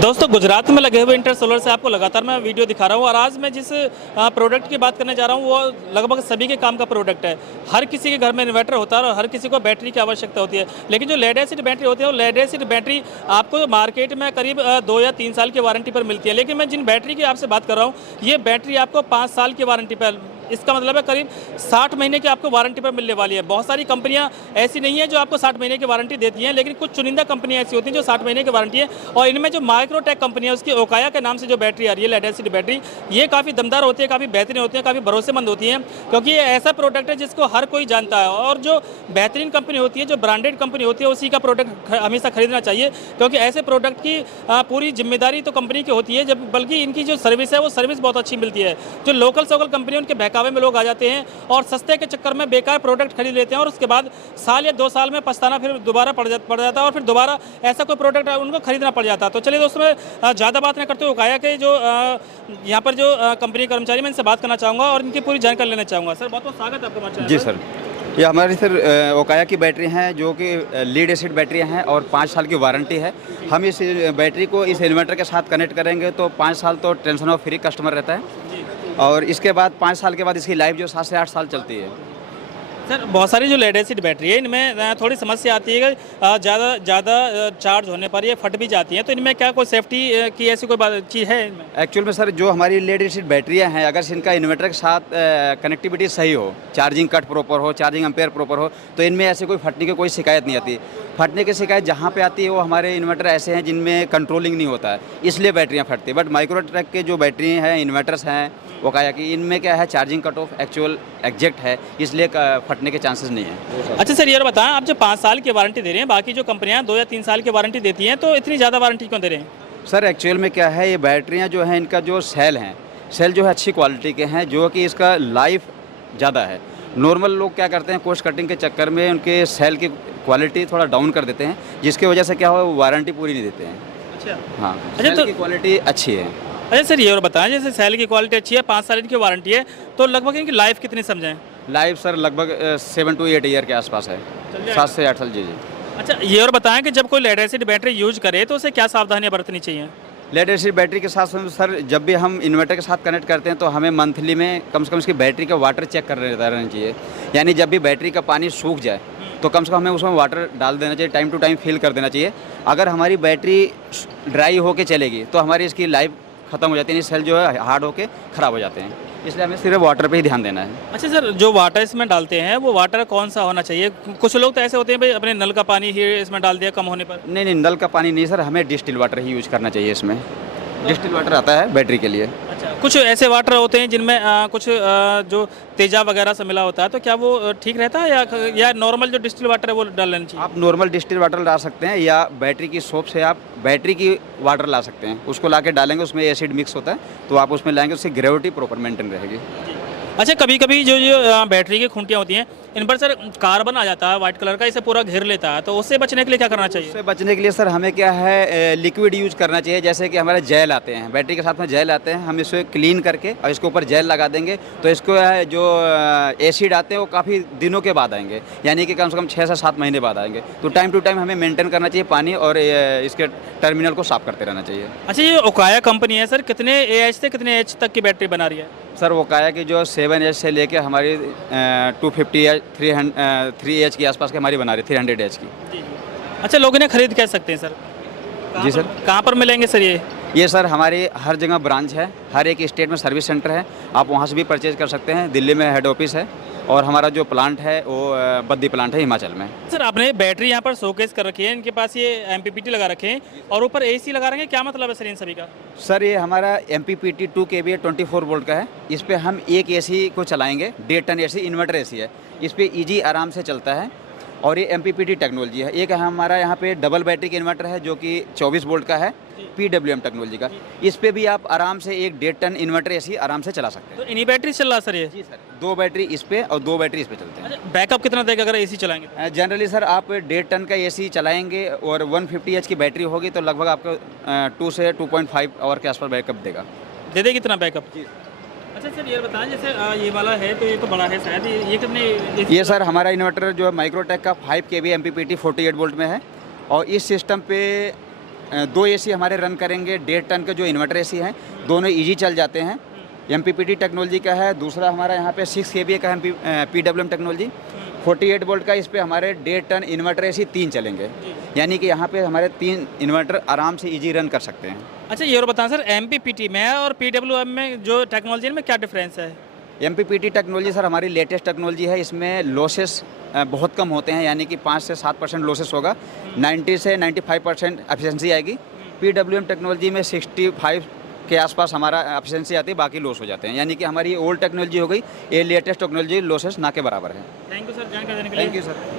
दोस्तों गुजरात में लगे हुए इंटर सोलर से आपको लगातार मैं वीडियो दिखा रहा हूँ और आज मैं जिस प्रोडक्ट की बात करने जा रहा हूँ वो लगभग सभी के काम का प्रोडक्ट है। हर किसी के घर में इन्वर्टर होता है और हर किसी को बैटरी की आवश्यकता होती है, लेकिन जो लेड एसिड बैटरी होती है वो लेड एसिड बैटरी आपको मार्केट में करीब 2 या 3 साल की वारंटी पर मिलती है, लेकिन मैं जिन बैटरी की आपसे बात कर रहा हूँ ये बैटरी आपको 5 साल की वारंटी पर, इसका मतलब है करीब 60 महीने की आपको वारंटी पर मिलने वाली है। बहुत सारी कंपनियां ऐसी नहीं है जो आपको 60 महीने की वारंटी देती हैं, लेकिन कुछ चुनिंदा कंपनियां ऐसी होती हैं जो 60 महीने की वारंटी है। और इनमें जो माइक्रोटेक कंपनी है उसकी ओकाया के नाम से जो बैटरी आ रही है लेड एसिड बैटरी, ये काफ़ी दमदार होती है, काफ़ी बेहतरीन होती है, काफ़ी भरोसेमंद होती है, क्योंकि ये ऐसा प्रोडक्ट है जिसको हर कोई जानता है। और जो बेहतरीन कंपनी होती है, जो ब्रांडेड कंपनी होती है, उसी का प्रोडक्ट हमेशा खरीदना चाहिए, क्योंकि ऐसे प्रोडक्ट की पूरी जिम्मेदारी तो कंपनी की होती है, जब बल्कि इनकी जो सर्विस है वो सर्विस बहुत अच्छी मिलती है। जो लोकल सोकल कंपनी उनके बहकावे में लोग आ जाते हैं और सस्ते के चक्कर में बेकार प्रोडक्ट खरीद लेते हैं और उसके बाद साल या 2 साल में पछताना फिर दोबारा पड़ जाता है और फिर दोबारा ऐसा कोई प्रोडक्ट उनको खरीदना पड़ जाता है। तो चलिए दोस्तों, मैं ज़्यादा बात नहीं करते हुए ओकाया के जो यहाँ पर जो कंपनी कर्मचारी, मैं इनसे बात करना चाहूँगा और इनकी पूरी जानकारी लेना चाहूँगा। सर बहुत बहुत स्वागत है आपका हमारे चैनल पर। जी सर, ये हमारी सर ओकाया की बैटरी हैं जो कि लीड एसिड बैटरियाँ हैं और 5 साल की वारंटी है। हम इस बैटरी को इस इन्वर्टर के साथ कनेक्ट करेंगे तो 5 साल तो टेंशन ऑफ फ्री कस्टमर रहता है और इसके बाद 5 साल के बाद इसकी लाइफ जो 7 से 8 साल चलती है। सर बहुत सारी जो लेड एसिड बैटरी है इनमें थोड़ी समस्या आती है कि ज़्यादा चार्ज होने पर ये फट भी जाती है, तो इनमें क्या कोई सेफ्टी की ऐसी कोई चीज़ है इनमें? एक्चुअल में सर जो हमारी लेड एसिड बैटरियाँ हैं, अगर इनका इन्वर्टर के साथ कनेक्टिविटी सही हो, चार्जिंग कट प्रॉपर हो, चार्जिंग एम्पेयर प्रॉपर हो, तो इनमें ऐसे कोई फटने की कोई शिकायत नहीं आती। फटने की शिकायत जहाँ पे आती है वो हमारे इन्वर्टर ऐसे हैं जिनमें कंट्रोलिंग नहीं होता है, इसलिए बैटरियाँ फटती है। बट माइक्रोटेक के जो बैटरी हैं, इन्वर्टर्स हैं ओकाया की, इनमें क्या है charging cut off actual exact है, इसलिए फटने के चांसेस नहीं है। अच्छा सर, ये बताएं, आप जो 5 साल की वारंटी दे रहे हैं, बाकी जो कंपनियां 2 या 3 साल की वारंटी देती हैं, तो इतनी ज़्यादा वारंटी क्यों दे रहे हैं? सर एक्चुअल में क्या है, ये बैटरियाँ जो हैं इनका जो सेल हैं, सेल जो है अच्छी क्वालिटी के हैं, जो कि इसका लाइफ ज़्यादा है। नॉर्मल लोग क्या करते हैं, कॉस्ट कटिंग के चक्कर में उनके सेल की क्वालिटी थोड़ा डाउन कर देते हैं, जिसकी वजह से क्या हो, वो वारंटी पूरी नहीं देते हैं। अच्छा हाँ, अच्छा, सेल तो की क्वालिटी अच्छी है। अच्छा सर, ये और बताएं, जैसे सेल की क्वालिटी अच्छी है, 5 साल इनकी वारंटी है, तो लगभग इनकी लाइफ कितनी समझें? लाइफ सर लगभग 7 to 8 ईयर के आसपास है, 7 से 8 साल। जी जी। अच्छा, ये और बताएं कि जब कोई लेड एसिड बैटरी यूज करे तो उसे क्या सावधानियां बरतनी चाहिए? लेड एसिड बैटरी के साथ सर जब भी हम इन्वर्टर के साथ कनेक्ट करते हैं तो हमें मंथली में कम से कम इसकी बैटरी का वाटर चेक कर रहना चाहिए। यानी जब भी बैटरी का पानी सूख जाए तो कम से कम हमें उसमें वाटर डाल देना चाहिए, टाइम टू टाइम फिल कर देना चाहिए। अगर हमारी बैटरी ड्राई होके चलेगी तो हमारी इसकी लाइफ ख़त्म हो जाती है, सेल जो है हार्ड होके ख़राब हो जाते हैं, इसलिए हमें सिर्फ वाटर पे ही ध्यान देना है। अच्छा सर, जो वाटर इसमें डालते हैं वो वाटर कौन सा होना चाहिए? कुछ लोग तो ऐसे होते हैं भाई अपने नल का पानी ही इसमें डाल दिया कम होने पर। नहीं, नल का पानी नहीं सर, हमें डिस्टिल वाटर ही यूज़ करना चाहिए। इसमें डिस्टिल वाटर आता है बैटरी के लिए। अच्छा, कुछ ऐसे वाटर होते हैं जिनमें कुछ जो तेजा वगैरह से मिला होता है, तो क्या वो ठीक रहता है या नॉर्मल जो डिस्टिल वाटर है वो डाल लेना चाहिए? आप नॉर्मल डिस्टिल वाटर ला सकते हैं या बैटरी की शॉप से आप बैटरी की वाटर ला सकते हैं, उसको ला के डालेंगे, उसमें एसिड मिक्स होता है तो आप उसमें लाएंगे, उससे ग्रेविटी प्रॉपर मेंटेन रहेगी। अच्छा, कभी कभी जो बैटरी की खूंटियाँ होती हैं इन पर सर कार्बन आ जाता है वाइट कलर का, इसे पूरा घेर लेता है, तो उससे बचने के लिए क्या करना चाहिए? उससे बचने के लिए सर हमें क्या है, लिक्विड यूज करना चाहिए। जैसे कि हमारे जेल आते हैं, बैटरी के साथ में जेल आते हैं, हम इसे क्लीन करके और इसके ऊपर जेल लगा देंगे तो इसको जो एसिड आते हैं वो काफ़ी दिनों के बाद आएंगे, यानी कि कम से कम 6 से 7 महीने बाद आएंगे। तो टाइम टू टाइम हमें मेंटेन करना चाहिए पानी और इसके टर्मिनल को साफ करते रहना चाहिए। अच्छा, ये ओकाया कंपनी है सर, कितने AH से कितने एच तक की बैटरी बना रही है? सर वो काया की जो 7H से लेके हमारी 250 3H के आसपास की हमारी बना रही, 300H की। जी। अच्छा, लोग इन्हें खरीद कैसे सकते हैं सर? जी सर, कहाँ पर मिलेंगे सर ये? सर हमारी हर जगह ब्रांच है, हर एक स्टेट में सर्विस सेंटर है, आप वहाँ से भी परचेज कर सकते हैं। दिल्ली में हेड ऑफिस है और हमारा जो प्लांट है वो बद्दी प्लांट है हिमाचल में। सर आपने बैटरी यहाँ पर शोकेस कर रखी है, इनके पास ये MPPT लगा रखे हैं और ऊपर AC लगा रखे हैं, क्या मतलब है सर इन सभी का? सर ये हमारा MPPT 2 kVA 24 वोल्ट का है। इस पर हम एक AC को चलाएंगे, 1.5 टन AC इन्वर्टर AC है, इस पर ईजी आराम से चलता है और ये MPPT टेक्नोलॉजी है। एक हमारा यहाँ पे डबल बैटरी का इन्वर्टर है जो कि 24 वोल्ट का है, PWM टेक्नोलॉजी का। इस पे भी आप आराम से एक 1.5 टन इन्वर्टर AC आराम से चला सकते हैं। तो इन्हीं बैटरी चल रहा है सर ये? जी सर, 2 बैटरी इस पे और 2 बैटरी इस पे चलते हैं। अच्छा, बैकअप कितना देगा अगर AC चलाएंगे? जनरली सर आप 1.5 टन का AC चलाएंगे और 150H की बैटरी होगी तो लगभग आपको 2 से 2.5 आवर के आसपास बैकअप देगा। दे देगी कितना बैकअप? जी। अच्छा सर, ये बताएं, जैसे ये वाला है तो ये तो बड़ा है शायद, ये कितने? ये सर हमारा इन्वर्टर जो है माइक्रोटेक का 5 kVA MPPT 48 वोल्ट में है और इस सिस्टम पे दो एसी हमारे रन करेंगे 1.5 टन के जो इन्वर्टर एसी हैं, दोनों इजी चल जाते हैं। MPPT टेक्नोलॉजी का है। दूसरा हमारा यहाँ पे 6 kVA का है PWM टेक्नोलॉजी। 48 वोल्ट का, इस पे हमारे 1.5 टन इन्वर्टर एसी 3 चलेंगे, यानी कि यहाँ पे हमारे 3 इन्वर्टर आराम से इजी रन कर सकते हैं। अच्छा ये और बताएं सर, MPPT में और PWM में जो टेक्नोलॉजी है, में क्या डिफरेंस है? MPPT टेक्नोलॉजी सर हमारी लेटेस्ट टेक्नोलॉजी है। इसमें लॉसेस बहुत कम होते हैं, यानी कि 5 से 7% लॉसेस होगा। 90 से 95% एफिशिएंसी आएगी। PWM टेक्नोलॉजी में 65 के आसपास हमारा एफिशिएंसी आती है, बाकी लॉस हो जाते हैं। यानी कि हमारी ओल्ड टेक्नोलॉजी हो गई, ये लेटेस्ट टेक्नोलॉजी लॉसेस ना के बराबर है। थैंक यू सर जानकारी देने के लिए। Thank you sir.